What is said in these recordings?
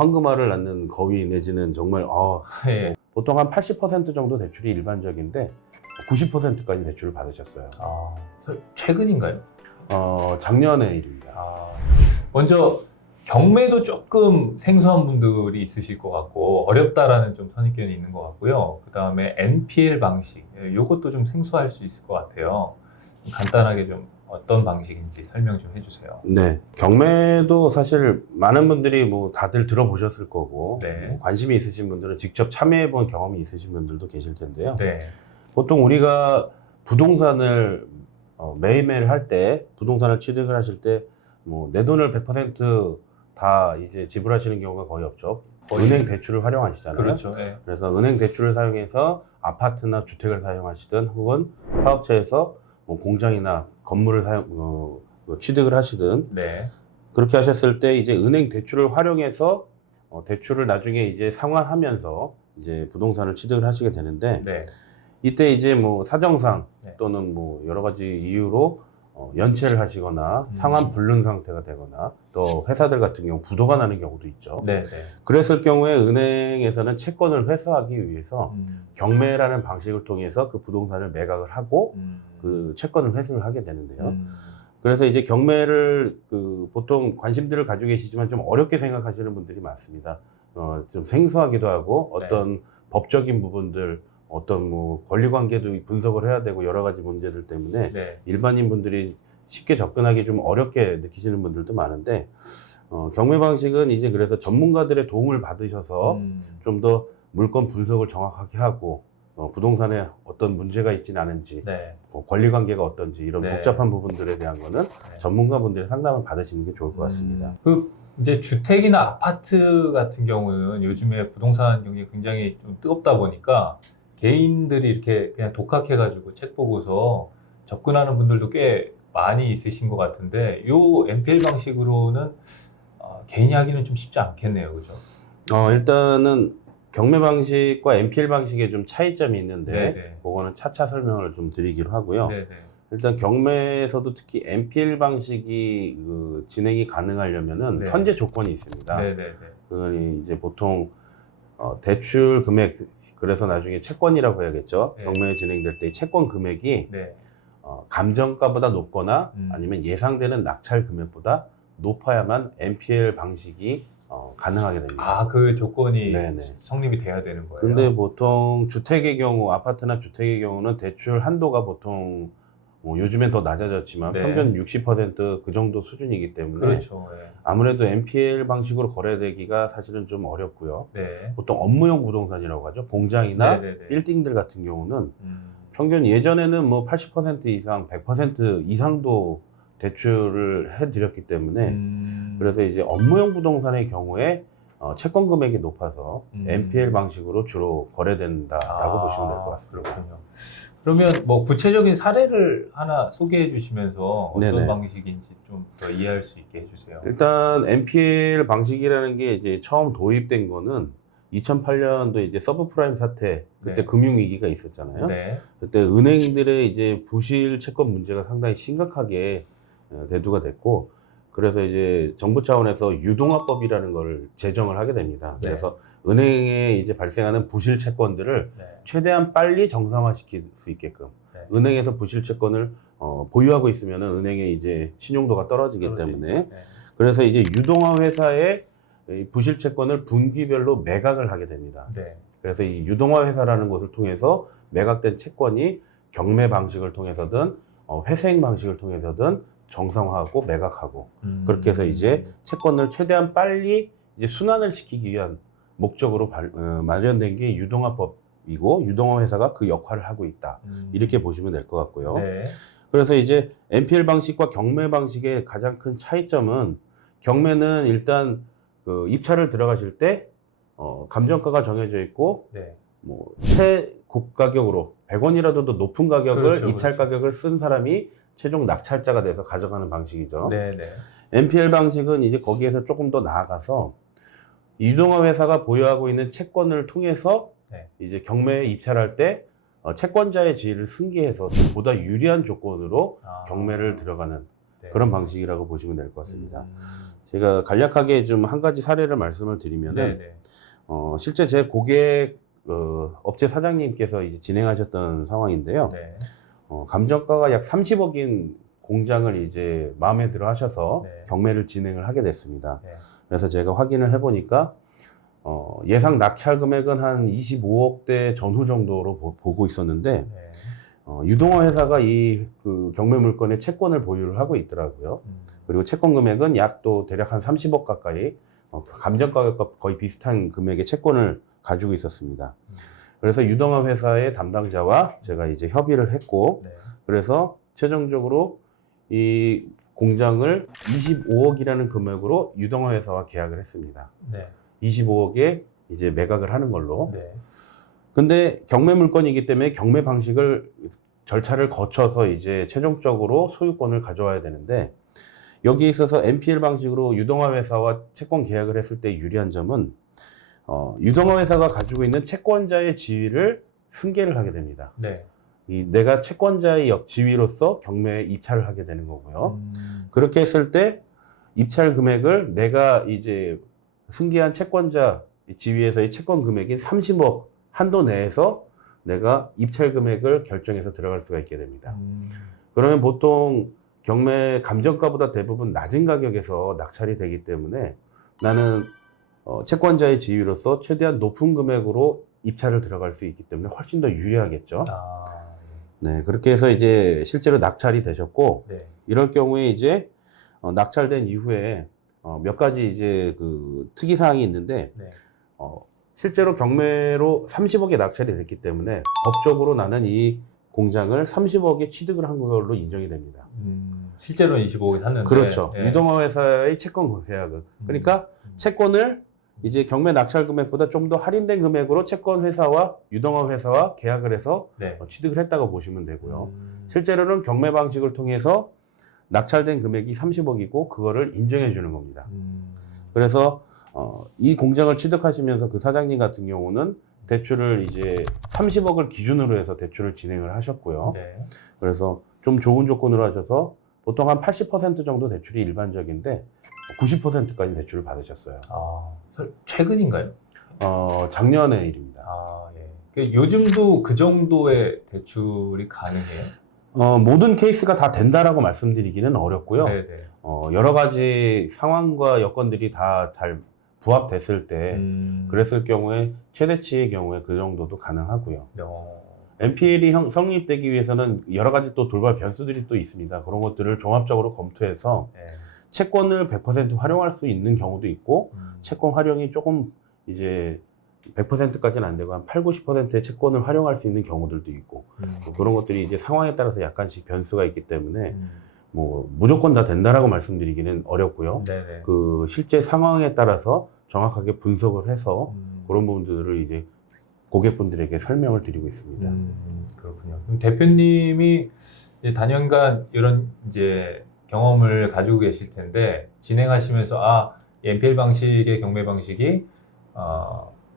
황금알을 낳는 거위 내지는 정말 예. 보통 한 80% 정도 대출이 일반적인데 90%까지 대출을 받으셨어요. 최근인가요? 작년의 일입니다. 먼저 경매도 조금 생소한 분들이 있으실 것 같고 어렵다라는 좀 선입견이 있는 것 같고요. 그 다음에 NPL 방식, 이것도 좀 생소할 수 있을 것 같아요. 간단하게 좀 어떤 방식인지 설명 좀 해주세요. 네, 경매도 사실 많은 분들이 뭐 다들 들어보셨을 거고 네. 뭐 관심이 있으신 분들은 직접 참여해본 경험이 있으신 분들도 계실 텐데요. 네. 보통 우리가 부동산을 매매를 할 때, 부동산을 취득을 하실 때 뭐 내 돈을 100% 이제 지불하시는 경우가 거의 없죠. 은행 대출을 활용하시잖아요. 그렇죠. 예. 그래서 은행 대출을 사용해서 아파트나 주택을 사용하시든 혹은 사업체에서 뭐 공장이나 건물을 취득을 하시든 네. 그렇게 하셨을 때 이제 은행 대출을 활용해서 대출을 나중에 이제 상환하면서 이제 부동산을 취득을 하시게 되는데 네. 이때 이제 뭐 사정상 네. 또는 뭐 여러 가지 이유로 연체를 하시거나 상환 불능 상태가 되거나 또 회사들 같은 경우 부도가 나는 경우도 있죠. 네. 네. 그랬을 경우에 은행에서는 채권을 회수하기 위해서 경매라는 방식을 통해서 그 부동산을 매각을 하고 그 채권을 회수를 하게 되는데요. 그래서 이제 경매를 보통 관심들을 가지고 계시지만 좀 어렵게 생각하시는 분들이 많습니다. 좀 생소하기도 하고 어떤 법적인 부분들 어떤 뭐 권리관계도 분석을 해야 되고 여러 가지 문제들 때문에 네. 일반인 분들이 쉽게 접근하기 좀 어렵게 느끼시는 분들도 많은데 경매 방식은 이제 그래서 전문가들의 도움을 받으셔서 좀 더 물건 분석을 정확하게 하고 부동산에 어떤 문제가 있지는 않은지 네. 권리관계가 어떤지 이런 네. 복잡한 부분들에 대한 거는 전문가분들의 상담을 받으시는 게 좋을 것 같습니다. 이제 주택이나 아파트 같은 경우는 요즘에 부동산 경기 굉장히 좀 뜨겁다 보니까 개인들이 이렇게 그냥 독학해가지고 책 보고서 접근하는 분들도 꽤 많이 있으신 것 같은데 요 NPL 방식으로는 개인이 하기는 좀 쉽지 않겠네요, 그죠? 일단은 경매 방식과 NPL 방식에 좀 차이점이 있는데 네네. 그거는 차차 설명을 좀 드리기로 하고요. 네네. 일단 경매에서도 특히 NPL 방식이 진행이 가능하려면은 네. 선제 조건이 있습니다. 네네네. 그거는 이제 보통 대출 금액 그래서 나중에 채권이라고 해야겠죠. 네. 경매 진행될 때 채권 금액이 네. 감정가보다 높거나 아니면 예상되는 낙찰 금액보다 높아야만 NPL 방식이 가능하게 됩니다. 그 조건이 네네. 성립이 돼야 되는 거예요? 근데 보통 주택의 경우, 아파트나 주택의 경우는 대출 한도가 보통 뭐 요즘엔 더 낮아졌지만 네. 평균 60% 정도 수준이기 때문에 그렇죠. 예. 아무래도 NPL 방식으로 거래되기가 사실은 좀 어렵고요. 네. 보통 업무용 부동산이라고 하죠. 공장이나 네네네. 빌딩들 같은 경우는 평균 예전에는 뭐 80% 이상, 100% 이상도 대출을 해드렸기 때문에 그래서 이제 업무용 부동산의 경우에 채권 금액이 높아서 NPL 방식으로 주로 거래된다라고 보시면 될 것 같습니다. 그렇군요. 그러면 뭐 구체적인 사례를 하나 소개해 주시면서 어떤 네네. 방식인지 좀 더 이해할 수 있게 해주세요. 일단 NPL 방식이라는 게 이제 처음 도입된 거는 2008년도 이제 서브프라임 사태 그때 네. 금융위기가 있었잖아요. 네. 그때 은행들의 이제 부실 채권 문제가 상당히 심각하게 대두가 됐고 그래서 이제 정부 차원에서 유동화법이라는 걸 제정을 하게 됩니다. 네. 그래서 은행에 이제 발생하는 부실 채권들을 네. 최대한 빨리 정상화시킬 수 있게끔 네. 은행에서 부실 채권을 보유하고 있으면 은행의 이제 신용도가 떨어지기 때문에 네. 그래서 이제 유동화 회사의 이 부실 채권을 분기별로 매각을 하게 됩니다. 네. 그래서 이 유동화 회사라는 곳을 통해서 매각된 채권이 경매 방식을 통해서든 회생 방식을 통해서든 정상화하고 매각하고 그렇게 해서 이제 채권을 최대한 빨리 이제 순환을 시키기 위한 목적으로 마련된 게 유동화법이고 유동화 회사가 그 역할을 하고 있다. 이렇게 보시면 될 것 같고요. 네. 그래서 이제 NPL 방식과 경매 방식의 가장 큰 차이점은 경매는 일단 그 입찰을 들어가실 때 감정가가 정해져 있고 네. 뭐 최고가격으로 100원이라도 더 높은 가격을 그렇죠, 입찰 그렇죠. 가격을 쓴 사람이 최종 낙찰자가 돼서 가져가는 방식이죠. 네. 네. NPL 방식은 이제 거기에서 조금 더 나아가서 유동화 회사가 보유하고 있는 채권을 통해서 네. 이제 경매에 입찰할 때 채권자의 지위를 승계해서 보다 유리한 조건으로 경매를 들어가는 네. 그런 방식이라고 보시면 될 것 같습니다. 제가 간략하게 좀 한 가지 사례를 말씀을 드리면은 네네. 실제 제 고객 업체 사장님께서 이제 진행하셨던 상황인데요. 네. 감정가가 약 30억인 공장을 이제 마음에 들어 하셔서 네. 경매를 진행을 하게 됐습니다. 네. 그래서 제가 확인을 해보니까 예상 낙찰 금액은 한 25억대 전후 정도로 보고 있었는데 네. 유동화 회사가 이 그 경매 물건의 채권을 보유를 하고 있더라고요. 그리고 채권 금액은 약 또 대략 한 30억 가까이 감정 가격과 거의 비슷한 금액의 채권을 가지고 있었습니다. 그래서 유동화 회사의 담당자와 제가 이제 협의를 했고, 네. 그래서 최종적으로 이 공장을 25억이라는 금액으로 유동화 회사와 계약을 했습니다. 네. 25억에 이제 매각을 하는 걸로. 네. 근데 경매 물건이기 때문에 경매 방식을 절차를 거쳐서 이제 최종적으로 소유권을 가져와야 되는데, 여기에 있어서 NPL 방식으로 유동화 회사와 채권 계약을 했을 때 유리한 점은 유동화 회사가 가지고 있는 채권자의 지위를 승계를 하게 됩니다. 네. 내가 채권자의 지위로서 경매에 입찰을 하게 되는 거고요. 그렇게 했을 때 입찰 금액을 내가 이제 승계한 채권자 지위에서의 채권 금액인 30억 한도 내에서 내가 입찰 금액을 결정해서 들어갈 수가 있게 됩니다. 그러면 보통 경매 감정가보다 대부분 낮은 가격에서 낙찰이 되기 때문에 나는 채권자의 지위로서 최대한 높은 금액으로 입찰을 들어갈 수 있기 때문에 훨씬 더 유리하겠죠. 네, 그렇게 해서 이제 실제로 낙찰이 되셨고, 네. 이럴 경우에 이제 낙찰된 이후에 몇 가지 이제 그 특이 사항이 있는데, 네. 실제로 경매로 30억에 낙찰이 됐기 때문에 법적으로 나는 이 공장을 30억에 취득을 한 걸로 인정이 됩니다. 실제로는 25억에 샀는데. 그렇죠. 네. 유동화 회사의 채권 계약은. 그러니까 채권을 이제 경매 낙찰 금액보다 좀 더 할인된 금액으로 채권 회사와 유동화 회사와 계약을 해서 네. 취득을 했다고 보시면 되고요. 실제로는 경매 방식을 통해서 낙찰된 금액이 30억이고 그거를 인정해 주는 겁니다. 그래서 이 공장을 취득하시면서 그 사장님 같은 경우는 대출을 이제 30억을 기준으로 해서 대출을 진행을 하셨고요. 네. 그래서 좀 좋은 조건으로 하셔서 보통 한 80% 정도 대출이 일반적인데 90%까지 대출을 받으셨어요. 최근인가요? 작년의 일입니다. 예. 요즘도 그 정도의 대출이 가능해요? 모든 케이스가 다 된다라고 말씀드리기는 어렵고요. 네네. 여러 가지 상황과 여건들이 다 잘 부합됐을 때 그랬을 경우에 최대치의 경우에 그 정도도 가능하고요. NPL이 성립되기 위해서는 여러 가지 또 돌발 변수들이 또 있습니다. 그런 것들을 종합적으로 검토해서 네. 채권을 100% 활용할 수 있는 경우도 있고 채권 활용이 조금 이제 100%까지는 안 되고 한 8, 90%의 채권을 활용할 수 있는 경우들도 있고 뭐 그런 것들이 이제 상황에 따라서 약간씩 변수가 있기 때문에 뭐 무조건 다 된다라고 말씀드리기는 어렵고요. 네네. 그 실제 상황에 따라서 정확하게 분석을 해서 그런 부분들을 이제 고객분들에게 설명을 드리고 있습니다. 그렇군요. 그럼 대표님이 이제 단연간 이런 이제 경험을 가지고 계실 텐데 진행하시면서 NPL 방식의 경매 방식이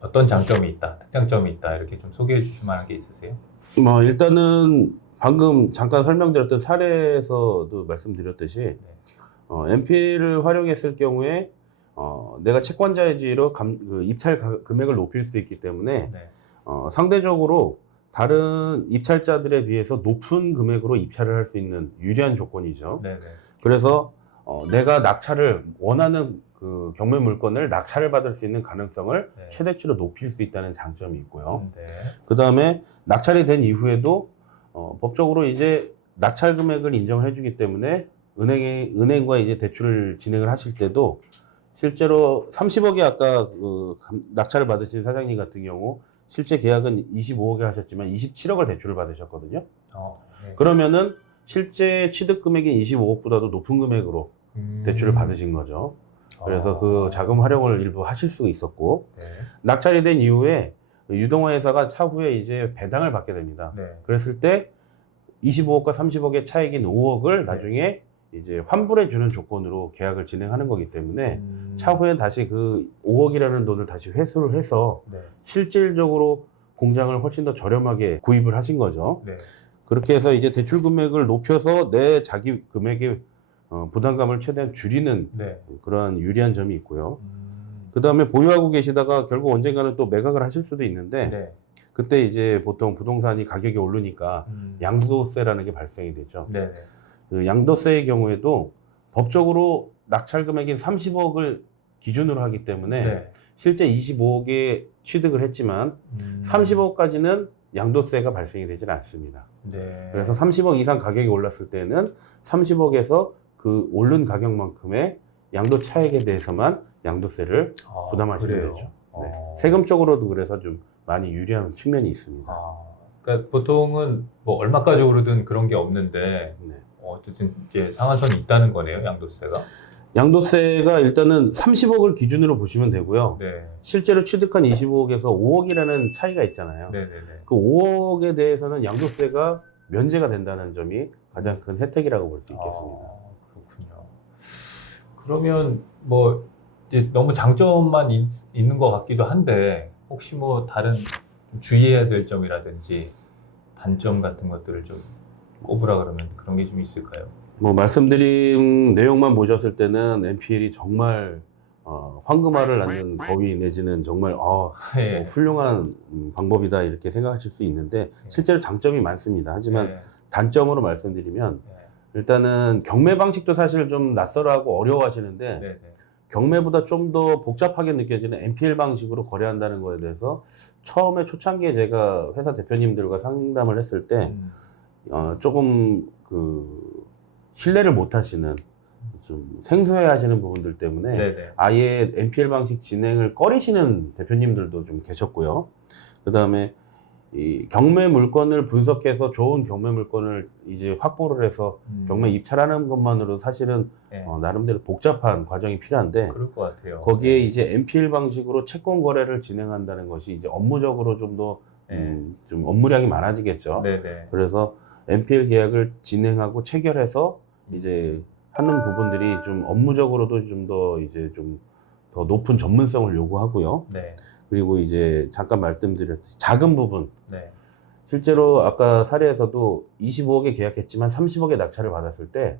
어떤 장점이 있다, 특장점이 있다 이렇게 좀 소개해 주실 만한 게 있으세요? 뭐 일단은 방금 잠깐 설명드렸던 사례에서도 말씀드렸듯이 NPL을 활용했을 경우에 내가 채권자의 지위로 입찰 금액을 높일 수 있기 때문에 네. 상대적으로 다른 입찰자들에 비해서 높은 금액으로 입찰을 할 수 있는 유리한 조건이죠. 네네. 그래서 내가 낙찰을 원하는 그 경매 물건을 낙찰을 받을 수 있는 가능성을 네. 최대치로 높일 수 있다는 장점이 있고요. 네. 그 다음에 낙찰이 된 이후에도 법적으로 이제 낙찰 금액을 인정해 주기 때문에 은행과 이제 대출을 진행을 하실 때도 실제로 30억에 아까 낙찰을 받으신 사장님 같은 경우 실제 계약은 25억에 하셨지만 27억을 대출을 받으셨거든요. 네. 그러면은 실제 취득 금액인 25억보다도 높은 금액으로 대출을 받으신 거죠. 그래서 그 자금 활용을 일부 하실 수 있었고 네. 낙찰이 된 이후에 유동화 회사가 차후에 이제 배당을 받게 됩니다. 네. 그랬을 때 25억과 30억의 차익인 5억을 나중에 이제 환불해 주는 조건으로 계약을 진행하는 거기 때문에 차후에 다시 그 5억이라는 돈을 다시 회수를 해서 네. 실질적으로 공장을 훨씬 더 저렴하게 구입을 하신 거죠. 네. 그렇게 해서 이제 대출 금액을 높여서 내 자기 금액에 부담감을 최대한 줄이는 네. 그러한 유리한 점이 있고요. 그 다음에 보유하고 계시다가 결국 언젠가는 또 매각을 하실 수도 있는데 네. 그때 이제 보통 부동산이 가격이 오르니까 양도세라는 게 발생이 되죠. 네. 그 양도세의 경우에도 법적으로 낙찰 금액인 30억을 기준으로 하기 때문에 네. 실제 25억에 취득을 했지만 30억까지는 양도세가 발생이 되지는 않습니다. 네. 그래서 30억 이상 가격이 올랐을 때는 30억에서 그 오른 가격만큼의 양도 차액에 대해서만 양도세를 부담하시면 그래요? 되죠. 네. 세금적으로도 그래서 좀 많이 유리한 측면이 있습니다. 그러니까 보통은 뭐 얼마까지 오르든 그런 게 없는데 네. 어쨌든 이제 상한선이 있다는 거네요, 양도세가. 양도세가 일단은 30억을 기준으로 보시면 되고요. 네. 실제로 취득한 25억에서 5억이라는 차이가 있잖아요. 네네네. 그 5억에 대해서는 양도세가 면제가 된다는 점이 가장 큰 혜택이라고 볼 수 있겠습니다. 그렇군요. 그러면 뭐 이제 너무 장점만 있는 것 같기도 한데 혹시 뭐 다른 좀 주의해야 될 점이라든지 단점 같은 것들을 좀 꼽으라 그러면 그런 게 좀 있을까요? 뭐 말씀드린 내용만 보셨을 때는 NPL이 정말 황금알을 낳는 거위 내지는 정말 예. 훌륭한 방법이다 이렇게 생각하실 수 있는데 실제로 장점이 많습니다. 하지만 예. 단점으로 말씀드리면 예. 일단은 경매 방식도 사실 좀 낯설어하고 어려워하시는데 네네. 경매보다 좀 더 복잡하게 느껴지는 NPL 방식으로 거래한다는 거에 대해서 처음에 초창기에 제가 회사 대표님들과 상담을 했을 때 조금 그 신뢰를 못 하시는 좀 생소해 하시는 부분들 때문에 네네. 아예 NPL 방식 진행을 꺼리시는 대표님들도 좀 계셨고요. 그 다음에 이 경매 물건을 분석해서 좋은 경매 물건을 이제 확보를 해서 경매 입찰하는 것만으로 사실은 네. 나름대로 복잡한 과정이 필요한데 그럴 것 같아요. 거기에 네. 이제 NPL 방식으로 채권 거래를 진행한다는 것이 이제 업무적으로 좀 더 좀 업무량이 많아지겠죠. 네네. 그래서 NPL 계약을 진행하고 체결해서 이제 하는 부분들이 좀 업무적으로도 좀 더 이제 좀 더 높은 전문성을 요구하고요. 네. 그리고 이제 잠깐 말씀드렸듯이 작은 부분, 네. 실제로 아까 사례에서도 25억에 계약했지만 30억에 낙찰을 받았을 때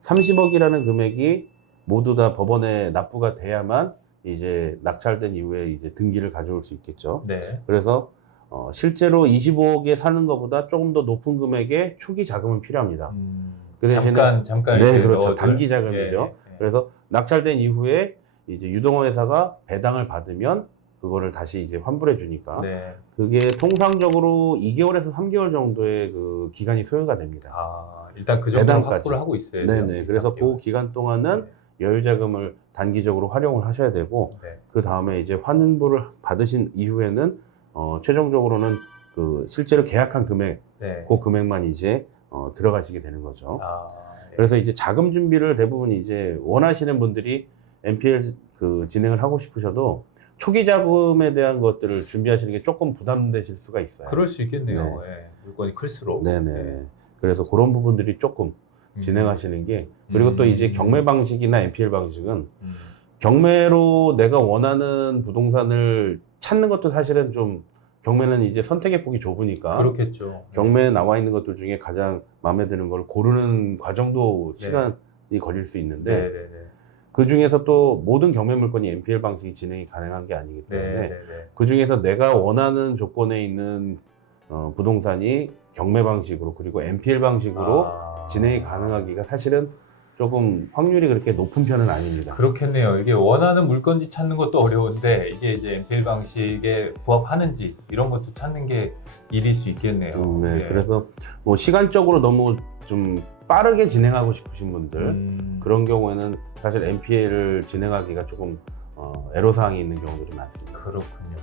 30억이라는 금액이 모두 다 법원에 납부가 돼야만 이제 낙찰된 이후에 이제 등기를 가져올 수 있겠죠. 네. 그래서 실제로 25억에 사는 것보다 조금 더 높은 금액의 초기 자금은 필요합니다. 그 대신에 잠깐 네, 이제 그렇죠. 넣어둘? 단기 자금이죠. 그래서 낙찰된 이후에 이제 유동화 회사가 배당을 받으면 그거를 다시 이제 환불해 주니까 네. 그게 통상적으로 2개월에서 3개월 정도의 그 기간이 소요가 됩니다. 일단 그 정도로 배당까지. 확보를 하고 있어야 돼요. 네네. 그래서 그 기간 동안은 여유 자금을 단기적으로 활용을 하셔야 되고 네. 그 다음에 이제 환불을 받으신 이후에는 최종적으로는 그 실제로 계약한 금액, 네. 그 금액만 이제 들어가시게 되는 거죠. 예. 그래서 이제 자금 준비를 대부분 이제 원하시는 분들이 NPL 그 진행을 하고 싶으셔도 초기 자금에 대한 것들을 준비하시는 게 조금 부담되실 수가 있어요. 그럴 수 있겠네요. 네. 예. 물건이 클수록. 네네. 네. 그래서 그런 부분들이 조금 진행하시는 게 그리고 또 이제 경매 방식이나 NPL 방식은 경매로 내가 원하는 부동산을 찾는 것도 사실은 좀 경매는 이제 선택의 폭이 좁으니까 그렇겠죠. 경매에 나와 있는 것들 중에 가장 마음에 드는 걸 고르는 과정도 네. 시간이 걸릴 수 있는데 네네네. 그 중에서 또 모든 경매 물건이 NPL 방식이 진행이 가능한 게 아니기 때문에 네네네. 그 중에서 내가 원하는 조건에 있는 부동산이 경매 방식으로 그리고 NPL 방식으로 진행이 가능하기가 사실은 조금 확률이 그렇게 높은 편은 아닙니다. 그렇겠네요. 이게 원하는 물건지 찾는 것도 어려운데 이게 이제 NPL 방식에 부합하는지 이런 것도 찾는 게 일일 수 있겠네요. 네, 예. 그래서 뭐 시간적으로 너무 좀 빠르게 진행하고 싶으신 분들 그런 경우에는 사실 NPL을 진행하기가 조금 애로사항이 있는 경우들이 많습니다. 그렇군요.